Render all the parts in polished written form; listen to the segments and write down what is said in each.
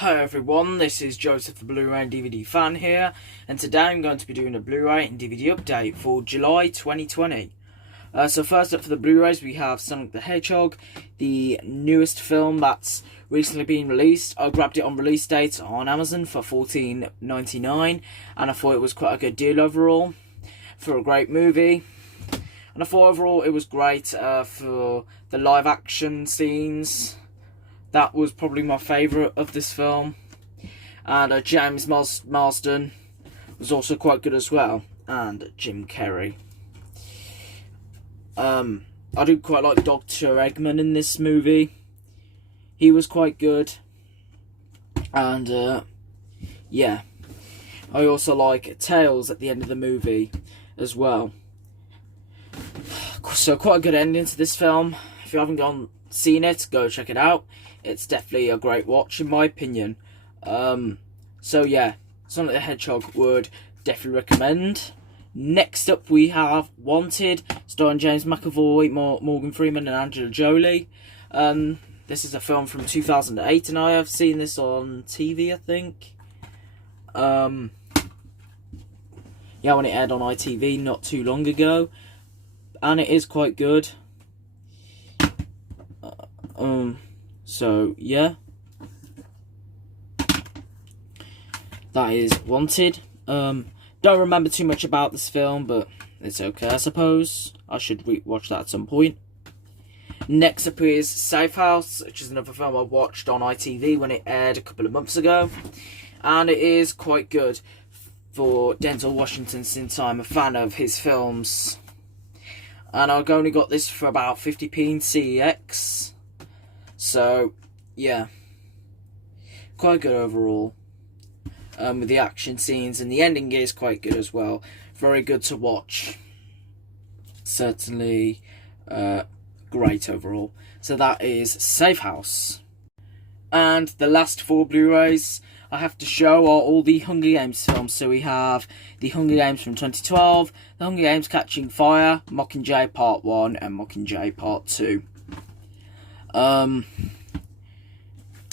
Hi everyone, this is Joseph the Blu-ray and DVD fan here, and today I'm going to be doing a Blu-ray and DVD update for July 2020. So first up for the Blu-rays we have Sonic the Hedgehog, the newest film that's recently been released. I grabbed it on release date on Amazon for $14.99, and I thought it was quite a good deal overall for a great movie. And I thought overall it was great for the live action scenes. That was probably my favourite of this film. And James Marsden was also quite good as well. And Jim Carrey. I do quite like Dr. Eggman in this movie. He was quite good. And, yeah. I also like Tails at the end of the movie as well. So quite a good ending to this film. If you haven't seen it, go check it out. It's definitely a great watch in my opinion. So yeah, Sonic the Hedgehog would definitely recommend. Next up we have Wanted, starring James McAvoy, Morgan Freeman and Angela Jolie. This is a film from 2008 and I have seen this on TV, I think. Yeah, when it aired on ITV not too long ago. And it is quite good. So, yeah. That is Wanted. Don't remember too much about this film, but it's okay, I suppose. I should watch that at some point. Next up is Safe House, which is another film I watched on ITV when it aired a couple of months ago. And it is quite good for Denzel Washington, since I'm a fan of his films. And I've only got this for about 50p in CEX. So, yeah. Quite good overall. With the action scenes, and the ending is quite good as well. Very good to watch. Certainly great overall. So that is Safe House. And the last 4 Blu-rays I have to show are all the Hunger Games films. So we have the Hunger Games from 2012, the Hunger Games Catching Fire, Mockingjay Part 1 and Mockingjay Part 2.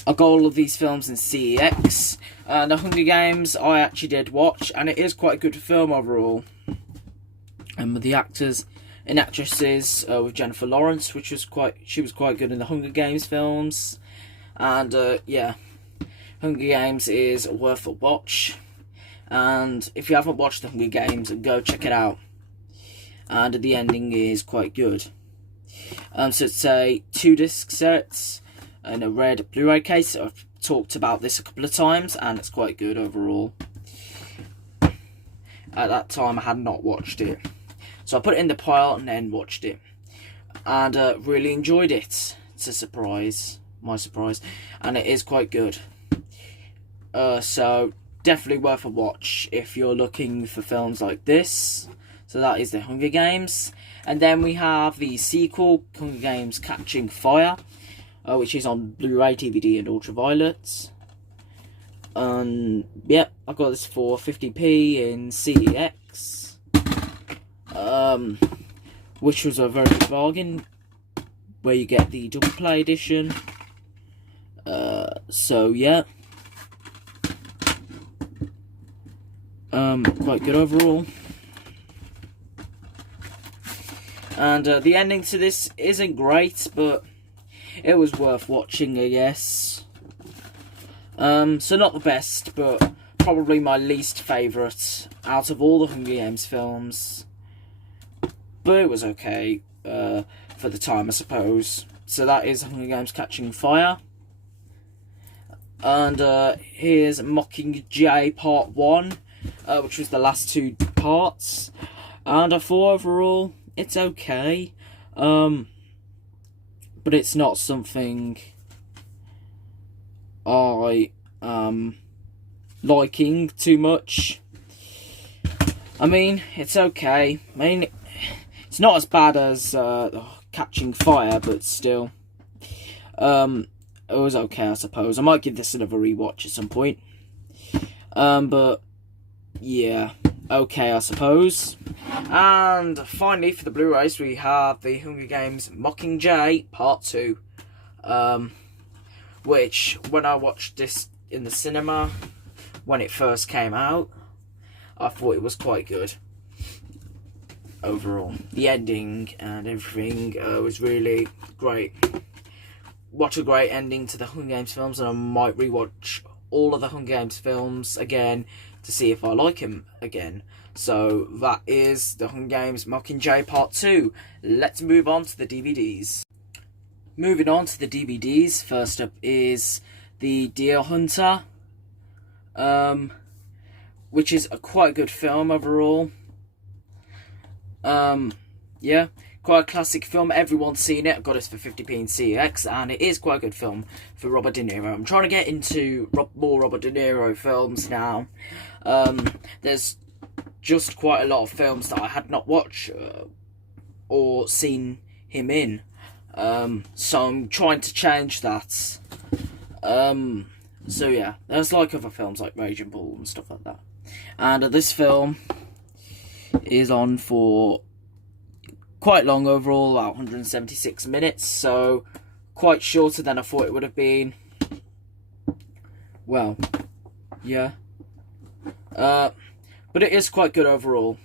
I got all of these films in CEX. The Hunger Games I actually did watch, and it is quite a good film overall. And with the actors and actresses, with Jennifer Lawrence, she was quite good in the Hunger Games films. And yeah, Hunger Games is worth a watch. And if you haven't watched the Hunger Games, go check it out. And the ending is quite good. So it's a 2-disc set and a red Blu-ray case. I've talked about this a couple of times and it's quite good overall. At that time I had not watched it, so I put it in the pile and then watched it, and really enjoyed it. It's a surprise, my surprise, and it is quite good. So definitely worth a watch if you're looking for films like this. So that is the Hunger Games. And then we have the sequel, Hunger Games Catching Fire, which is on Blu-ray, DVD and Ultraviolet. Yeah, I got this for 50p in CEX. Which was a very good bargain, where you get the double play edition. So yeah. Quite good overall. And the ending to this isn't great, but it was worth watching, I guess. So not the best, but probably my least favourite out of all the Hunger Games films. But it was okay for the time, I suppose. So that is Hunger Games Catching Fire. And here's Mockingjay Part 1, which was the last 2 parts. And I thought overall it's okay. But it's not something I liking too much. I mean, it's okay. I mean, it's not as bad as Catching Fire, but still. It was okay, I suppose. I might give this another rewatch at some point. But yeah, okay, I suppose. And finally, for the Blu-rays, we have the Hunger Games Mockingjay Part 2. Which, when I watched this in the cinema when it first came out. I thought it was quite good overall. The ending and everything was really great. What a great ending to the Hunger Games films, and I might rewatch all of the Hunger Games films again to see if I like him again. So that is the Hunger Games Mockingjay Part 2. Let's move on to the DVDs. Moving on to the DVDs, first up is The Deer Hunter, which is a quite good film overall. Yeah, quite a classic film. Everyone's seen it. I got it for 50p in CX, and it is quite a good film for Robert De Niro. I'm trying to get into more Robert De Niro films now. There's just quite a lot of films that I had not watched or seen him in. So I'm trying to change that. So yeah, there's like other films like Raging Bull and stuff like that. And this film is on for quite long overall, about 176 minutes, so quite shorter than I thought it would have been. Well, yeah. But it is quite good overall.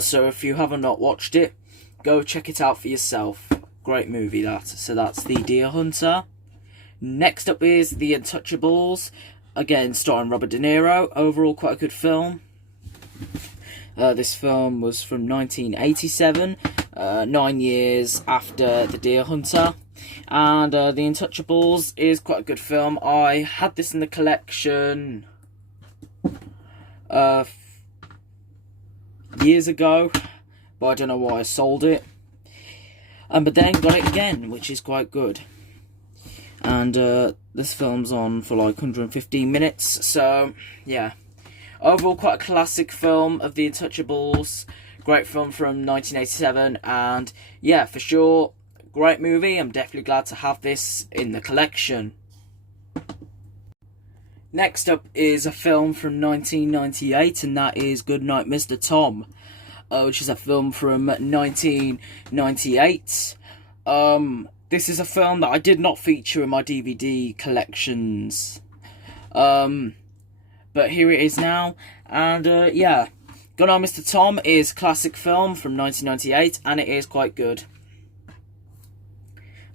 So if you haven't not watched it, go check it out for yourself. Great movie that. So that's The Deer Hunter. Next up is The Untouchables, again starring Robert De Niro. Overall quite a good film. This film was from 1987, 9 years after The Deer Hunter. And The Untouchables is quite a good film. I had this in the collection years ago, but I don't know why I sold it. But then got it again, which is quite good. And this film's on for like 115 minutes, so yeah. Overall, quite a classic film of The Untouchables. Great film from 1987, and yeah, for sure, great movie. I'm definitely glad to have this in the collection. Next up is a film from 1998, and that is Goodnight Mr. Tom, which is a film from 1998. This is a film that I did not feature in my DVD collections. But here it is now, and yeah, Goodnight Mr. Tom is a classic film from 1998, and it is quite good.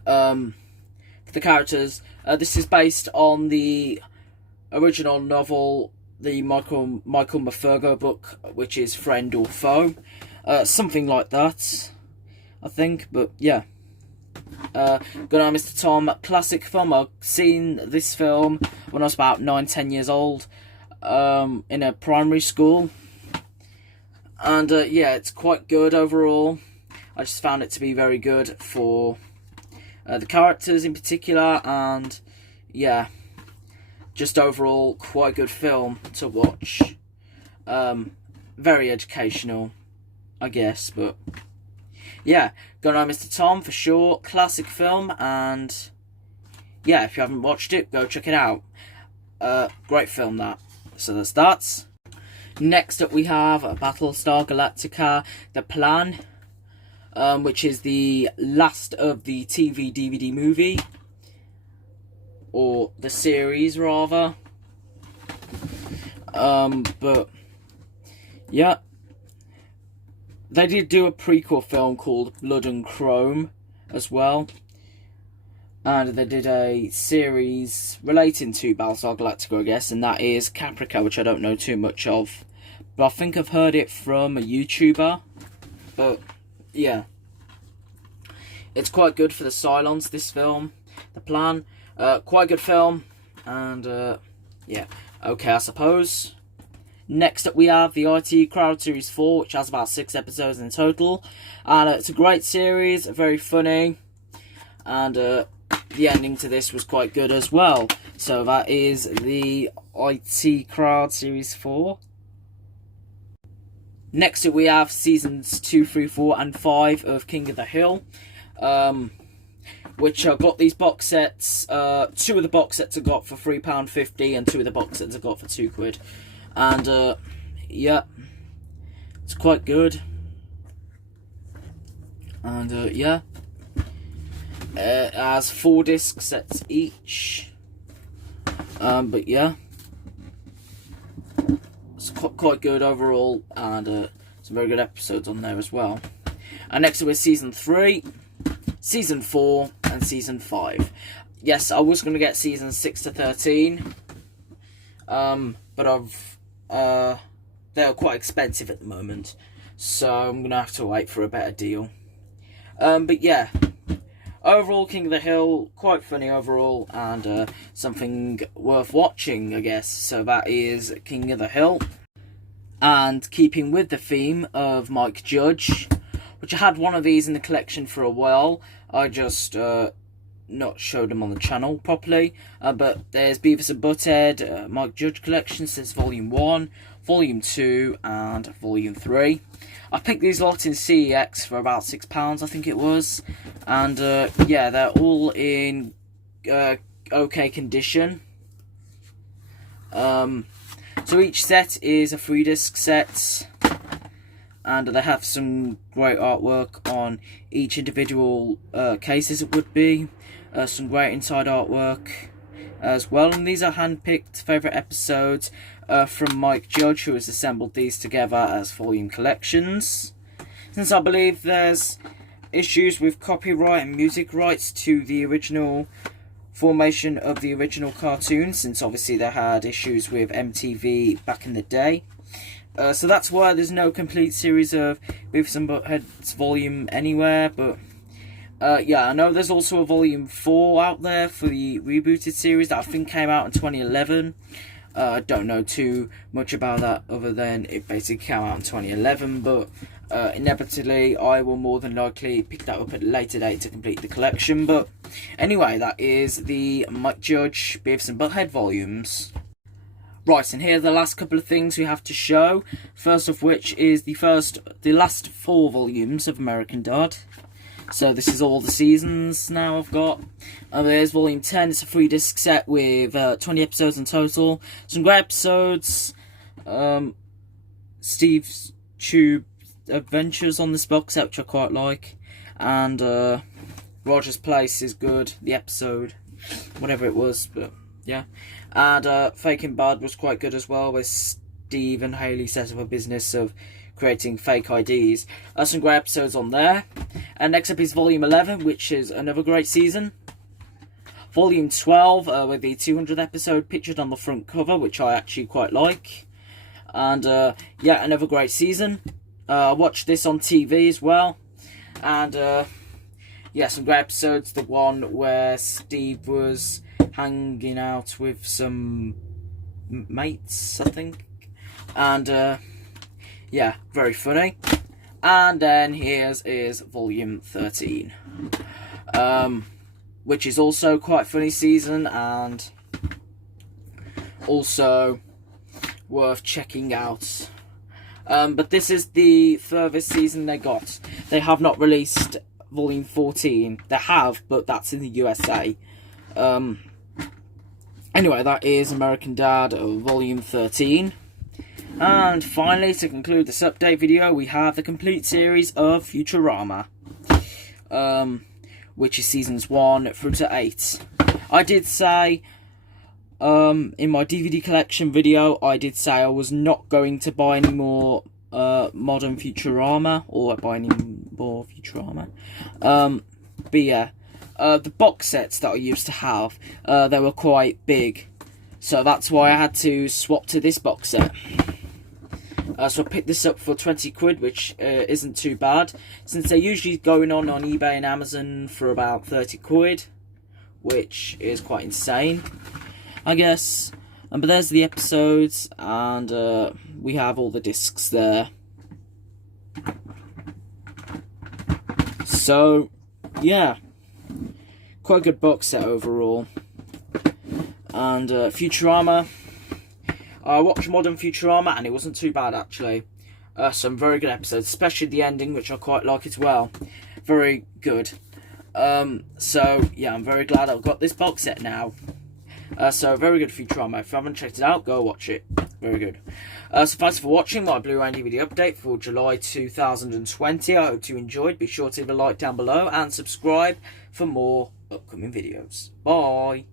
For the characters, this is based on the original novel, the Michael Mafurgo book, which is Friend or Foe, something like that, I think. But yeah, Goodnight Mr. Tom, classic film. I've seen this film when I was about 9-10 years old. In a primary school, and yeah, it's quite good overall. I just found it to be very good for the characters in particular, and yeah, just overall quite a good film to watch. Very educational, I guess, but yeah, Goodnight Mr. Tom for sure, classic film, and yeah, if you haven't watched it, go check it out. Great film that. So that's that. Next up we have Battlestar Galactica, The Plan, which is the last of the TV DVD movie, or the series rather. But yeah, they did do a prequel film called Blood and Chrome as well. And they did a series relating to Battlestar Galactica, I guess, and that is Caprica, which I don't know too much of. But I think I've heard it from a YouTuber. But, yeah. It's quite good for the Cylons, this film. The Plan. Quite good film. And, yeah. Okay, I suppose. Next up we have the IT Crowd Series 4, which has about 6 episodes in total. And it's a great series, very funny. And, the ending to this was quite good as well. So that is the IT Crowd Series 4. Next up we have Seasons 2, 3, 4 and 5 of King of the Hill. Which I got these box sets. 2 of the box sets I got for £3.50 and 2 of the box sets I got for £2. And yeah, it's quite good. And yeah. It has 4 disc sets each. But yeah, it's quite good overall, and some very good episodes on there as well. And next up is Season 3, Season 4, and Season 5. Yes, I was going to get Season 6 to 13, but they're quite expensive at the moment, so I'm going to have to wait for a better deal. But yeah, overall, King of the Hill, quite funny overall, and something worth watching, I guess. So that is King of the Hill. And keeping with the theme of Mike Judge, which I had one of these in the collection for a while, I just not showed them on the channel properly. But there's Beavis and Butt-Head, Mike Judge collection, so there's Volume 1, Volume 2, and Volume 3. I picked these lots in CEX for about £6, I think it was. And yeah, they're all in okay condition. So each set is a 3-disc set, and they have some great artwork on each individual cases, it would be. Some great inside artwork as well, and these are hand-picked favourite episodes from Mike Judge, who has assembled these together as volume collections. Since I believe there's issues with copyright and music rights to the original formation of the original cartoon, since obviously they had issues with MTV back in the day. So that's why there's no complete series of Beavis and Butt-Head's volume anywhere, but yeah, I know there's also a volume 4 out there for the rebooted series that I think came out in 2011. I don't know too much about that other than it basically came out in 2011, but inevitably I will more than likely pick that up at a later date to complete the collection. But anyway, that is the Mike Judge Beavis and Butt-Head volumes. Right, and here are the last couple of things we have to show. First of which is the last 4 volumes of American Dad. So this is all the seasons now I've got. There's Volume 10, it's a 3-disc set with 20 episodes in total. Some great episodes. Steve's Tube Adventures on this box set, which I quite like. And Roger's Place is good, the episode. Whatever it was, but yeah. And Faking Bad was quite good as well, where Steve and Haley set up a business of creating fake IDs. Some great episodes on there. And next up is Volume 11, which is another great season. Volume 12, with the 200th episode pictured on the front cover, which I actually quite like. And yeah, another great season. I watched this on TV as well. And yeah, some great episodes. The one where Steve was hanging out with some mates, I think. And yeah, very funny. And then here's is Volume 13, which is also quite funny season and also worth checking out. But this is the furthest season they got. They have not released Volume 14. They have, but that's in the USA. Anyway, that is American Dad Volume 13. And finally, to conclude this update video, we have the complete series of Futurama, which is seasons 1 through to 8. I did say, in my DVD collection video, I did say I was not going to buy any more modern Futurama, or buy any more Futurama. But yeah, the box sets that I used to have, they were quite big, so that's why I had to swap to this box set. So I picked this up for 20 quid, which isn't too bad, since they're usually going on eBay and Amazon for about 30 quid, which is quite insane, I guess. But there's the episodes, and we have all the discs there. So, yeah, quite a good box set overall. And Futurama, I watched Modern Futurama and it wasn't too bad actually. Some very good episodes, especially the ending, which I quite like as well. Very good. So yeah, I'm very glad I've got this box set now. So very good Futurama. If you haven't checked it out, go watch it. Very good. So thanks for watching my Blu-ray and DVD update for July 2020. I hope you enjoyed. Be sure to leave a like down below and subscribe for more upcoming videos. Bye.